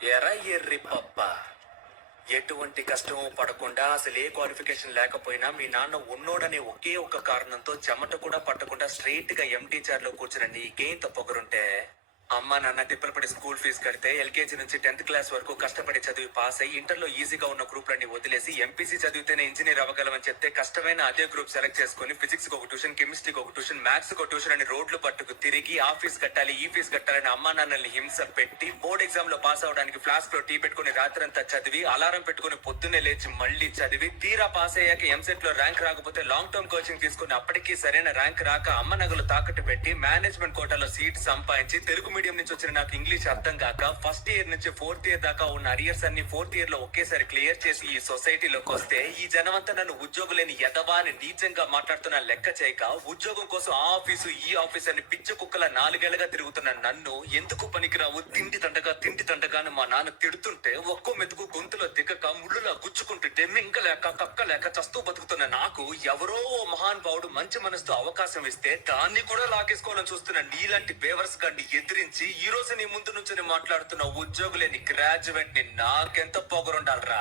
ఎర్ర ఎర్రి పప్ప, ఎటువంటి కష్టం పడకుండా అసలు ఏ క్వాలిఫికేషన్ లేకపోయినా మీ నాన్న ఉన్నోడనే ఒకే ఒక్క కారణంతో చెమట కూడా పట్టకుండా స్ట్రైట్ గా ఎంటీచర్ లో కూర్చుని నీకేంత పొగరుంటే అమ్మ నాన్న తిప్పలు పడి స్కూల్ ఫీజు కడితే ఎల్కేజీ నుంచి 10th క్లాస్ వరకు కష్టపడి చదివి పాస్ అయ్యి ఇంటర్లో ఈజీగా ఉన్న గ్రూప్లన్నీ వదిలేసి ఎంపీసీ చదివితేనే ఇంజనీర్ అవ్వగలమని చెప్తే కష్టమైన అదే గ్రూప్ సెలెక్ట్ చేసుకుని ఫిజిక్స్ కి ఒక ట్యూషన్, కెమిస్ట్రీకి ఒక ట్యూషన్, మ్యాథ్స్ కి ఒక ట్యూషన్ అని రోడ్లు పట్టుకు తిరిగి ఆ ఫీజు కట్టాలి ఈ ఫీజు కట్టాలని అమ్మా నాన్నల్ని హింస పెట్టి బోర్డ్ ఎగ్జామ్ లో పాస్ అవడానికి ఫ్లాస్క్ లో టీ పెట్టుకుని రాత్రంతా చదివి అలారం పెట్టుకుని పొద్దున్నే లేచి మళ్ళీ చదివి తీరా పాస్ అయ్యాక ఎంసెట్ లో ర్యాంక్ రాకపోతే లాంగ్ టర్మ్ కోచింగ్ తీసుకుని అప్పటికీ సరైన ర్యాంక్ రాక అమ్మ నగలు తాకట్టు పెట్టి మేనేజ్మెంట్ కోటాలో సీట్ సంపాదించి తెలుగు మీడియం నుంచి వచ్చిన నాకు ఇంగ్లీష్ అర్థం కాక ఫస్ట్ ఇయర్ నుంచి 4th ఇయర్ దాకా ఉన్న అరియర్స్ అన్ని 4th ఇయర్ లో ఒకేసారి క్లియర్ చేసి ఈ సొసైటీలోకి వస్తే ఈ జనమంతా నన్ను ఉద్యోగులేని ఎదవా అని నీచంగా మాట్లాడుతున్న లెక్క చేయక ఉద్యోగం కోసం ఆ ఆఫీసు ఈ ఆఫీస్ అని పిచ్చ కుక్కల 4 ఏళ్లుగా తిరుగుతున్న నన్ను ఎందుకు పనికిరావు తిండి తండగా అని మా నాన్న తిడుతుంటే ఒక్కో మెతుకు గొంతులో దిగక ముళ్ళులా గుచ్చుకుంటుంటే మింగలేక కక్కలేక చస్తూ బతుకుతున్న నాకు ఎవరో ఓ మహాన్ భావుడు మంచి మనసుతో అవకాశం ఇస్తే దాన్ని కూడా లాగేసుకోవాలని చూస్తున్న నీలాంటి బేవర్స్ గాన్ని ఎదిరించి ఈ రోజు నీ ముందు నుంచి మాట్లాడుతున్న ఉద్యోగులేని గ్రాడ్యుయేట్ ని నాకెంత పొగరుండాలరా.